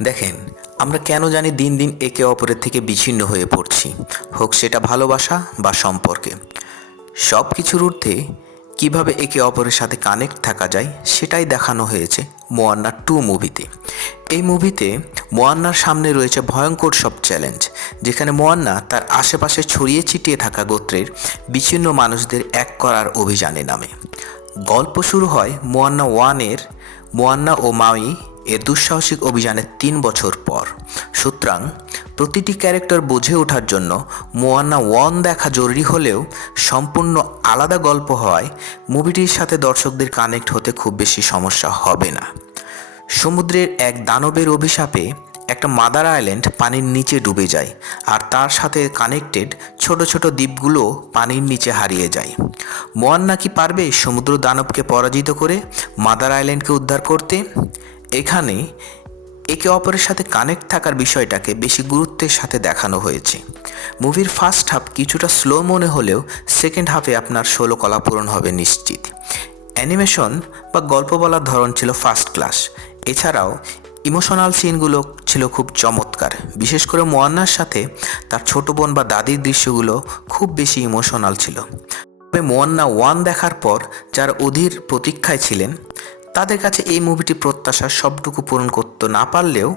দেখেন, আমরা কেন জানি দিন দিন একে অপরের থেকে বিচ্ছিন্ন হয়ে পড়ছি, হোক সেটা ভালোবাসা বা সম্পর্কে। সব কিছুর ঊর্ধ্বে কীভাবে একে অপরের সাথে কানেক্ট থাকা যায় সেটাই দেখানো হয়েছে মোয়ান্না 2 মুভিতে। এই মুভিতে মোয়ান্নার সামনে রয়েছে ভয়ঙ্কর সব চ্যালেঞ্জ, যেখানে মোয়ান্না তার আশেপাশে ছড়িয়ে ছিটিয়ে থাকা গোত্রের বিচ্ছিন্ন মানুষদের এক করার অভিযানে নামে। গল্প শুরু হয় মোয়ান্না ও মাই এর দুঃসাহসিক অভিযানের 3 বছর পর। সুতরাং প্রতিটি ক্যারেক্টার বুঝে ওঠার জন্য মোয়ান্না 1 দেখা জরুরি হলেও সম্পূর্ণ আলাদা গল্প হওয়ায় মুভিটির সাথে দর্শকদের কানেক্ট হতে খুব বেশি সমস্যা হবে না। সমুদ্রের এক দানবের অভিশাপে একটা মাদার আইল্যান্ড পানির নিচে ডুবে যায়, আর তার সাথে কানেক্টেড ছোট ছোট দ্বীপগুলো পানির নিচে হারিয়ে যায়। মোয়ান্না কি পারবে সমুদ্র দানবকে পরাজিত করে মাদার আইল্যান্ডকে উদ্ধার করতে? এখানে একে অপরের সাথে কানেক্ট থাকার বিষয়টাকে বেশি গুরুত্বের সাথে দেখানো হয়েছে। মুভির ফার্স্ট হাফ কিছুটা স্লো মনে হলেও সেকেন্ড হাফে আপনার ষোলকলা পূরণ হবে নিশ্চিত। অ্যানিমেশন বা গল্প বলার ধরন ছিল ফার্স্ট ক্লাস। এছাড়াও ইমোশনাল সিনগুলো ছিল খুব চমৎকার। বিশেষ করে মোয়ান্নার সাথে তার ছোট বোন বা দাদির দৃশ্যগুলো খুব বেশি ইমোশনাল ছিল। তবে মোয়ান্না 1 দেখার পর যারা অধীর প্রতীক্ষায় ছিলেন, তাদের কাছে এই মুভিটি প্রত্যাশার সবটুকু পূরণ করতে না পারলেও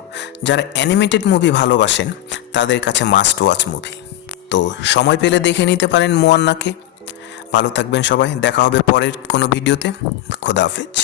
যারা অ্যানিমেটেড মুভি ভালোবাসেন তাদের কাছে মাস্ট ওয়াচ মুভি। তো সময় পেলে দেখে নিতে পারেন মোয়ান্নাকে। ভালো থাকবেন সবাই, দেখা হবে পরের কোনো ভিডিওতে। খোদা হাফেজ।